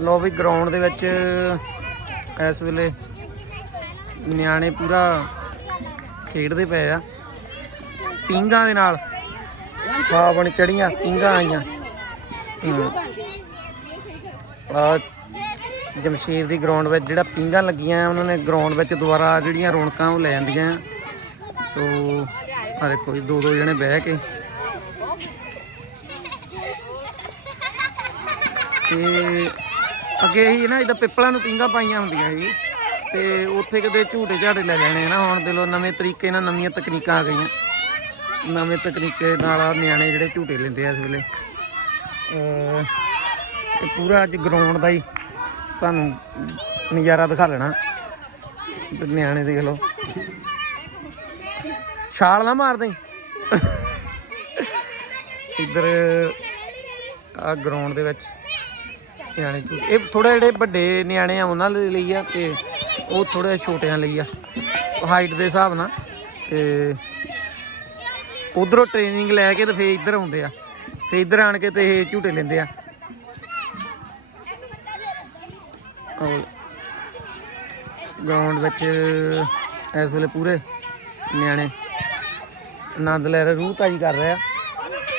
ਲੋ ਵੀ ground ਦੇ ਵਿੱਚ ਇਸ ਵੇਲੇ ਨਿਆਣੇ ਪੂਰਾ ਖੇਡਦੇ ਪਏ ਆ। ਪਿੰਗਾਂ ਦੇ ਨਾਲ ਸਾਵਣ ਚੜੀਆਂ ਪਿੰਗਾਂ ਆਈਆਂ। ਆ ਜਮਸ਼ੀਰ ਦੀ ਗਰਾਊਂਡ ਵਿੱਚ ਜਿਹੜਾ ਪਿੰਗਾਂ ਲੱਗੀਆਂ ਉਹਨਾਂ ਨੇ ਗਰਾਊਂਡ ਵਿੱਚ ਦੁਬਾਰਾ ਜਿਹੜੀਆਂ ਰੌਣਕਾਂ ਉਹ ਲੈ ਜਾਂਦੀਆਂ ਆ। ਸੋ ਆ ਦੇਖੋ ਜੀ ਦੋ ਦੋ ਜਣੇ ਬਹਿ ਕੇ। ਤੇ ਅੱਗੇ ਹੀ ਨਾ ਇਹਦਾ ਪਿੱਪਲਾਂ ਨੂੰ ਪਿੰਗਾ ਪਾਈਆਂ ਹੁੰਦੀਆਂ ਸੀ। ਤੇ ਉੱਥੇ ਕਿਤੇ ਝੂਟੇ ਝਾੜੇ ਲੈ ਲੈਣੇ ਨਾ, ਹੁਣ ਦੇ ਲੋ ਨਵੇਂ ਤਰੀਕੇ ਨਾਲ ਨਵੀਆਂ ਤਕਨੀਕਾਂ ਆ ਗਈਆਂ। ਨਵੇਂ ਤਕਨੀਕੇ ਨਾਲ ਆ ਨਿਆਣੇ ਜਿਹੜੇ ਝੂਟੇ ਲੈਂਦੇ ਆ ਇਸ ਵੇਲੇ। ਤੇ ਪੂਰਾ ਅੱਜ ਗਰਾਊਂਡ ਦਾ ਹੀ ਤੁਹਾਨੂੰ ਨਜ਼ਾਰਾ ਦਿਖਾ ਲੈਣਾ। ਤੇ ਨਿਆਣੇ ਦੇਖ ਲਓ। ਛਾਲ ਨਾ ਮਾਰਦੇ ਇੱਧਰ ਆ ਗਰਾਊਂਡ ਦੇ ਵਿੱਚ। ਨਿਆਣੇ ਝੂਟੇ ਇਹ ਥੋੜੇ ਜਿਹੜੇ ਵੱਡੇ ਨਿਆਣੇ ਆ, ਉਹਨਾਂ ਦੇ ਲਈ ਆ ਤੇ ਉਹ ਥੋੜੇ ਛੋਟਿਆਂ ਲਈ ਆ। ਹਾਈਟ ਦੇ ਹਿਸਾਬ ਨਾਲ ਤੇ ਉਧਰੋਂ ਟ੍ਰੇਨਿੰਗ ਲੈ ਕੇ ਤੇ ਫੇਰ ਇੱਧਰ ਆਉਂਦੇ ਆ। ਫੇਰ ਇੱਧਰ ਆਣ ਕੇ ਤੇ ਇਹ ਝੂਟੇ ਲੈਂਦੇ ਆ। ਗਰਾਊਂਡ ਵਿੱਚ ਇਸ ਵੇਲੇ ਪੂਰੇ ਨਿਆਣੇ ਆਨੰਦ ਲੈ ਰਹੇ, ਰੂਹ ਤਾਜੀ ਕਰ ਰਹੇ ਆ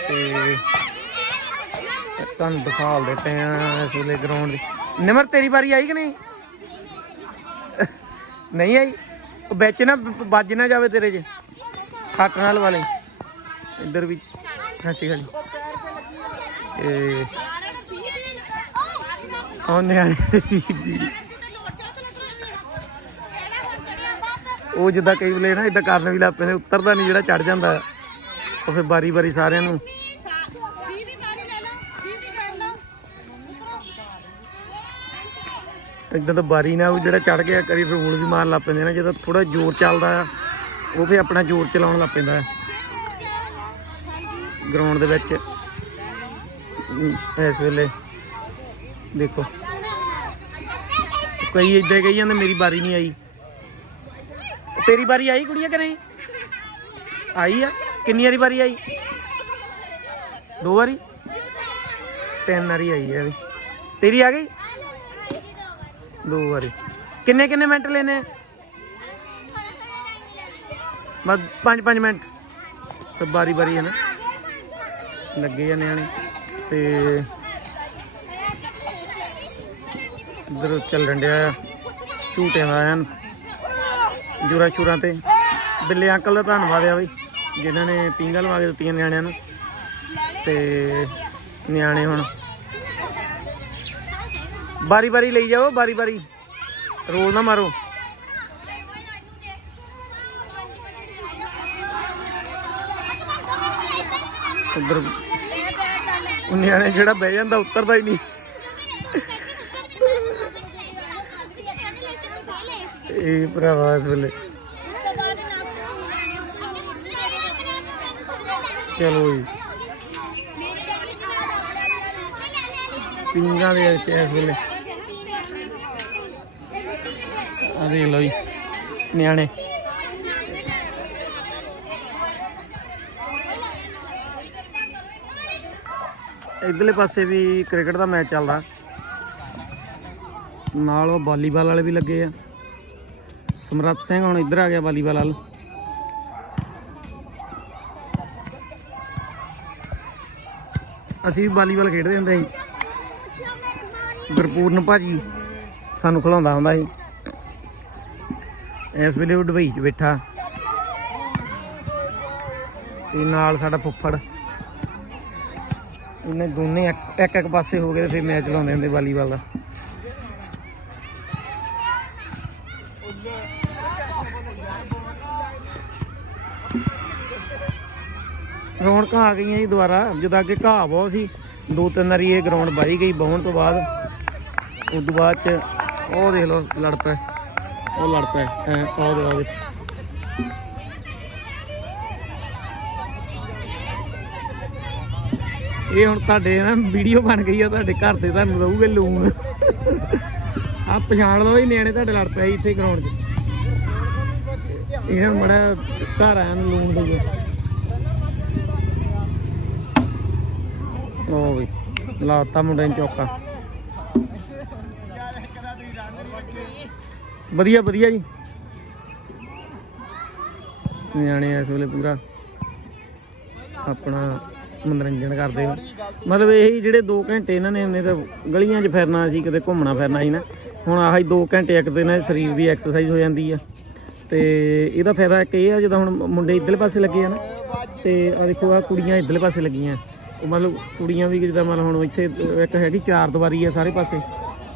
ਤੇ ਤੁਹਾਨੂੰ ਦਿਖਾਲਦੇ ਪਏ ਆ ਇਸ ਵੇਲੇ ਗਰਾਊਂਡ ਦੀ। ਨਿਮਰ, ਤੇਰੀ ਵਾਰੀ ਆਈ ਕਿ ਨਹੀਂ? ਨਹੀਂ ਆਈ? ਉਹ ਵਿੱਚ ਨਾ ਵੱਜ ਨਾ ਜਾਵੇ ਤੇਰੇ 'ਚ ਸੱਟ ਨਾਲ ਵਾਲੇ। ਇੱਧਰ ਵੀ। ਹੱਸੀ ਖਾਲੀ ਤੇ ਉਹ ਨਿਆਣੇ ਉਹ ਜਿੱਦਾਂ ਕਈ ਵੇਲੇ ਨਾ ਇਦਾਂ ਕਰਨ ਵੀ ਲੱਗ ਪੈਂਦੇ, ਉਤਰਦਾ ਨਹੀਂ ਜਿਹੜਾ ਚੜ ਜਾਂਦਾ। ਉਹ ਫਿਰ ਬਾਰੀ ਬਾਰੀ ਸਾਰਿਆਂ ਨੂੰ। ਇਦਾਂ ਤਾਂ ਬਾਰੀ ਨਾ ਉਹ ਜਿਹੜਾ ਚੜ ਗਿਆ ਕਰੀ ਰੂਲ ਵੀ ਮਾਰਨ ਲੱਗ ਪੈਂਦੇ ਨੇ, ਜਦੋਂ ਥੋੜਾ ਜ਼ੋਰ ਚੱਲਦਾ ਆ, ਉਹ ਫਿਰ ਆਪਣਾ ਜ਼ੋਰ ਚਲਾਉਣ ਲੱਗ ਪੈਂਦਾ ਗਰਾਊਂਡ ਦੇ ਵਿੱਚ। ਇਸ ਵੇਲੇ, ਦੇਖੋ। ਕਈ ਇੱਦਾਂ ਕਹੀ ਜਾਂਦੇ, ਮੇਰੀ ਵਾਰੀ ਨਹੀਂ ਆਈ। ਤੇਰੀ ਵਾਰੀ ਆਈ ਕੁੜੀਆ ਕਿ ਨਹੀਂ? ਆਈ ਆ? ਕਿੰਨੀ ਵਾਰੀ ਵਾਰੀ ਆਈ? ਦੋ ਵਾਰੀ? ਤਿੰਨ ਵਾਰੀ ਆਈ ਹੈ ਵੀ ਤੇਰੀ ਆ ਗਈ? ਦੋ ਵਾਰੀ। ਕਿੰਨੇ ਕਿੰਨੇ ਮਿੰਟ ਲੈਨੇ ਬਸ 5 5 ਮਿੰਟ। ਤੇ ਬਾਰੀ ਬਾਰੀ ਹੈ ਨਾ। ਲੱਗੇ ਆ ਨਿਆਣੇ। ਤੇ ਇਧਰ ਚੱਲਣ ਡਿਆ ਆ। ਝੂਟਿਆਂ ਦਾ ਐਨ ਜੁਰਾ ਸ਼ੁਰਾਂ ਤੇ। ਬਿੱਲੇ ਅੰਕਲ ਦਾ ਧੰਨਵਾਦ ਆ ਬਈ, ਜਿਨ੍ਹਾਂ ਨੇ ਪਿੰਗਾਂ ਲਵਾ ਕੇ ਦਿੱਤੀਆਂ ਨਿਆਣਿਆਂ ਨੂੰ। ਤੇ ਨਿਆਣੇ ਹੁਣ ਬਾਰੀ ਬਾਰੀ ਲਈ ਜਾਓ ਬਾਰੀ ਬਾਰੀ ਰੋਲ ਨਾ ਮਾਰੋ। ਉਧਰ ਨਿਆਣੇ ਜਿਹੜਾ ਬਹਿ ਜਾਂਦਾ, ਉਤਰਦਾ ਹੀ ਨਹੀਂ। ਇਹ ਭਰਾਵਾ ਇਸ ਵੇਲੇ। ਚਲੋ ਜੀ। ਪਿੰਗਾਂ ਦੇ ਵਿੱਚ ਇਸ ਵੇਲੇ। ਆ ਦੇਖ ਲਓ ਜੀ, ਨਿਆਣੇ। ਇਧਰਲੇ ਪਾਸੇ ਵੀ ਕ੍ਰਿਕਟ ਦਾ ਮੈਚ ਚੱਲਦਾ। ਨਾਲ ਉਹ ਵਾਲੀਬਾਲ ਵਾਲੇ ਵੀ ਲੱਗੇ ਆ। ਸਮਰੱਥ ਸਿੰਘ ਹੁਣ ਇੱਧਰ ਆ ਗਿਆ ਵਾਲੀਬਾਲ ਵੱਲ। ਅਸੀਂ ਵੀ ਵਾਲੀਬਾਲ ਖੇਡਦੇ ਹੁੰਦੇ ਸੀ। ਗੁਰਪੂਰਨ ਭਾਜੀ ਸਾਨੂੰ ਖਿਲਾਉਂਦਾ ਹੁੰਦਾ ਸੀ। ਇਸ ਵੇਲੇ ਉਹ ਦੁਬਈ 'ਚ ਬੈਠਾ। ਤੇ ਨਾਲ ਸਾਡਾ ਫੁੱਫੜ। ਇਹਨੇ ਦੋਨੇ ਇੱਕ ਇੱਕ ਪਾਸੇ ਹੋ ਗਏ ਤੇ ਫਿਰ ਮੈਚ ਲਾਉਂਦੇ ਹੁੰਦੇ ਵਾਲੀਬਾਲ ਦਾ। ਰੌਣਕਾਂ ਆ ਗਈਆਂ ਜੀ ਦੁਬਾਰਾ। ਜਦੋਂ ਅੱਗੇ ਘਾਹ ਬਹੁਤ ਸੀ, ਦੋ ਤਿੰਨ ਵਾਰੀ ਇਹ ਗਰਾਊਂਡ ਬਾਈ ਗਈ ਬਹੁਣ ਤੋਂ ਬਾਅਦ। ਉਸ ਤੋਂ ਬਾਅਦ ਚ ਉਹ ਦੇਖ ਲਓ, ਲੜ ਪਏ। ਉਹ ਲੜ ਪਏ। ਐ ਉਹ ਦੇ ਉਹ ਇਹ ਹੁਣ ਤੁਹਾਡੇ ਨਾ ਵੀਡੀਓ ਬਣ ਗਈ ਆ, ਤੁਹਾਡੇ ਘਰ ਤੇ ਤੁਹਾਨੂੰ ਦਊਗੇ ਲੂਣ ਆ ਪਛਾਣ ਲਓ ਇਹ ਨਿਆਣੇ ਤੁਹਾਡੇ ਲੜ ਪਏ ਇੱਥੇ ਗਰਾਊਂਡ 'ਚ। ਇਹ ਮੜਾ ਘਰ ਆਇਆ ਨੂੰ ਲੂਣ ਦੇ ਉਹ ਵੀ, ਲਾਤਾ ਮੁੰਡੇ ਨੂੰ ਚੌਕਾ। ਵਧੀਆ ਵਧੀਆ ਜੀ। ਨਿਆਣੇ ਇਸ ਵੇਲੇ ਪੂਰਾ ਆਪਣਾ ਮਨੋਰੰਜਨ ਕਰਦੇ ਹੋ ਮਤਲਬ ਇਹੀ ਜਿਹੜੇ 2 ਘੰਟੇ ਇਹਨਾਂ ਨੇ ਉਹਨੇ ਤਾਂ ਗਲੀਆਂ 'ਚ ਫਿਰਨਾ ਸੀ, ਕਿਤੇ ਘੁੰਮਣਾ ਫਿਰਨਾ ਸੀ ਨਾ। ਹੁਣ ਆਹੀ 2 ਘੰਟੇ ਇੱਕ ਦਿਨ ਸਰੀਰ ਦੀ ਐਕਸਰਸਾਈਜ਼ ਹੋ ਜਾਂਦੀ ਆ। ਤੇ ਇਹਦਾ ਫਾਇਦਾ ਇੱਕ ਇਹ ਆ, ਜਦੋਂ ਹੁਣ ਮੁੰਡੇ ਇੱਧਰਲੇ ਪਾਸੇ ਲੱਗੇ ਆ ਨਾ, ਤੇ ਆ ਦੇਖੋ ਆ ਕੁੜੀਆਂ ਇੱਧਰਲੇ ਪਾਸੇ ਲੱਗੀਆਂ। ਉਹ ਮਤਲਬ ਕੁੜੀਆਂ ਵੀ ਜਿੱਦਾਂ ਮਤਲਬ ਹੁਣ ਇੱਥੇ ਇੱਕ ਹੈਗੀ ਚਾਰ ਦੀਵਾਰੀ ਆ ਸਾਰੇ ਪਾਸੇ।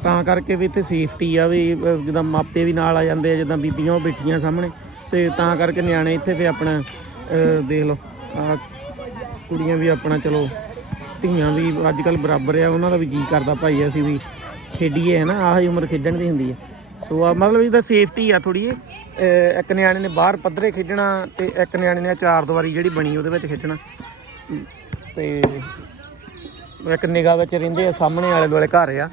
ਤਾਂ ਕਰਕੇ ਵੀ ਇੱਥੇ ਸੇਫਟੀ ਆ ਵੀ ਅਹ ਜਿੱਦਾਂ ਮਾਪੇ ਵੀ ਨਾਲ ਆ ਜਾਂਦੇ ਆ ਜਿੱਦਾਂ ਬੀਬੀਆਂ ਉਹ ਬੈਠੀਆਂ ਸਾਹਮਣੇ। ਤੇ ਤਾਂ ਕਰਕੇ ਨਿਆਣੇ ਇੱਥੇ ਵੀ ਆਪਣਾ ਦੇਖ ਲਓ ਆ ਕੁੜੀਆਂ ਵੀ ਆਪਣਾ ਚਲੋ ਧੀਆਂ ਵੀ ਅੱਜ ਕੱਲ ਬਰਾਬਰ ਆ ਉਹਨਾਂ ਦਾ ਵੀ ਜੀ ਕਰਦਾ ਭਾਈ ਅਸੀਂ ਵੀ ਖੇਡੀਏ ਹੈ ਨਾ ਆਹੀ ਉਮਰ ਖੇਡਣ ਦੀ ਹੁੰਦੀ ਹੈ ਸੋ ਆ ਮਤਲਬ ਇਹਦਾ ਸੇਫਟੀ ਆ ਥੋੜੀ ਇੱਕ ਨਿਆਣੇ ਨੇ ਬਾਹਰ ਪੱਧਰੇ ਖੇਡਣਾ ਤੇ ਇੱਕ ਨਿਆਣੇ ਨੇ ਚਾਰ ਦੀਵਾਰੀ ਜਿਹੜੀ ਬਣੀ ਉਹਦੇ ਵਿੱਚ ਖੇਡਣਾ। ਅਮ, ਤੇ ਇੱਕ ਨਿਗਾਹ ਵਿੱਚ ਰਹਿੰਦੇ ਆ ਸਾਹਮਣੇ ਆਲੇ ਦੁਆਲੇ ਘਰ ਆ।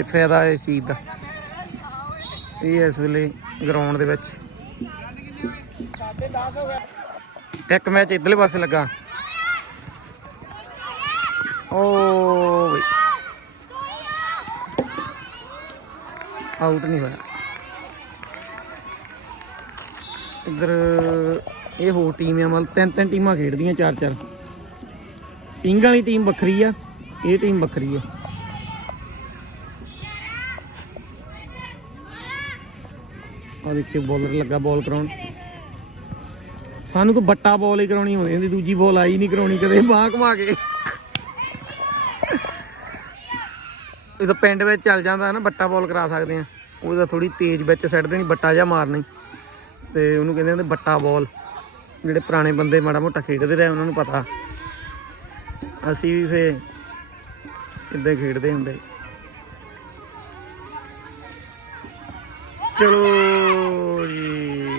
ਤੇ ਫਾਇਦਾ ਇਸ ਚੀਜ਼ ਦਾ? ਇਹ ਇਸ ਵੇਲੇ ਗਰਾਊਂਡ ਦੇ ਵਿੱਚ। ਇੱਕ ਮੈਚ ਇਧਰਲੇ ਪਾਸੇ ਲੱਗਾ। ਓ ਬਈ। ਆਊਟ ਨਹੀਂ ਹੋਇਆ। ਇੱਧਰ ਇਹ ਹੋਰ ਟੀਮ ਆ ਮਤਲਬ ਤਿੰਨ ਤਿੰਨ ਟੀਮਾਂ ਖੇਡਦੀਆਂ, ਚਾਰ ਚਾਰ। ਪਿੰਗ ਵਾਲੀ ਟੀਮ ਵੱਖਰੀ ਆ, ਇਹ ਟੀਮ ਵੱਖਰੀ ਆ। ਆ ਦੇਖਿਓ ਬੋਲਰ ਲੱਗਾ ਬੋਲ ਕਰਾਉਣ। ਸਾਨੂੰ ਤਾਂ ਬੱਟਾ ਬਾਲ ਹੀ ਕਰਾਉਣੀ ਹੁੰਦੀ ਹੁੰਦੀ, ਦੂਜੀ ਬਾਲ ਆਈ ਨਹੀਂ ਕਰਾਉਣੀ ਕਦੇ, ਬਾਹ ਘੁਮਾ ਕੇ। ਇਹ ਤਾਂ ਪਿੰਡ ਵਿੱਚ ਚੱਲ ਜਾਂਦਾ ਨਾ ਬੱਟਾ ਬਾਲ ਕਰਾ ਸਕਦੇ ਆ। ਉਹਦਾ ਥੋੜੀ ਤੇਜ਼ ਵਿੱਚ ਸੱਟ ਦੇਣੀ ਬੱਟਾ ਜਾਂ ਮਾਰਨੀ ਤੇ ਉਹਨੂੰ ਕਹਿੰਦੇ ਹੁੰਦੇ ਬੱਟਾ ਬੋਲ ਜਿਹੜੇ ਪੁਰਾਣੇ ਬੰਦੇ ਮਾੜਾ ਮੋਟਾ ਖੇਡਦੇ ਰਹੇ, ਉਹਨਾਂ ਨੂੰ ਪਤਾ। ਅਸੀਂ ਵੀ ਫੇ ਇਦਾਂ ਖੇਡਦੇ ਹੁੰਦੇ। ਚਲੋ। Glory.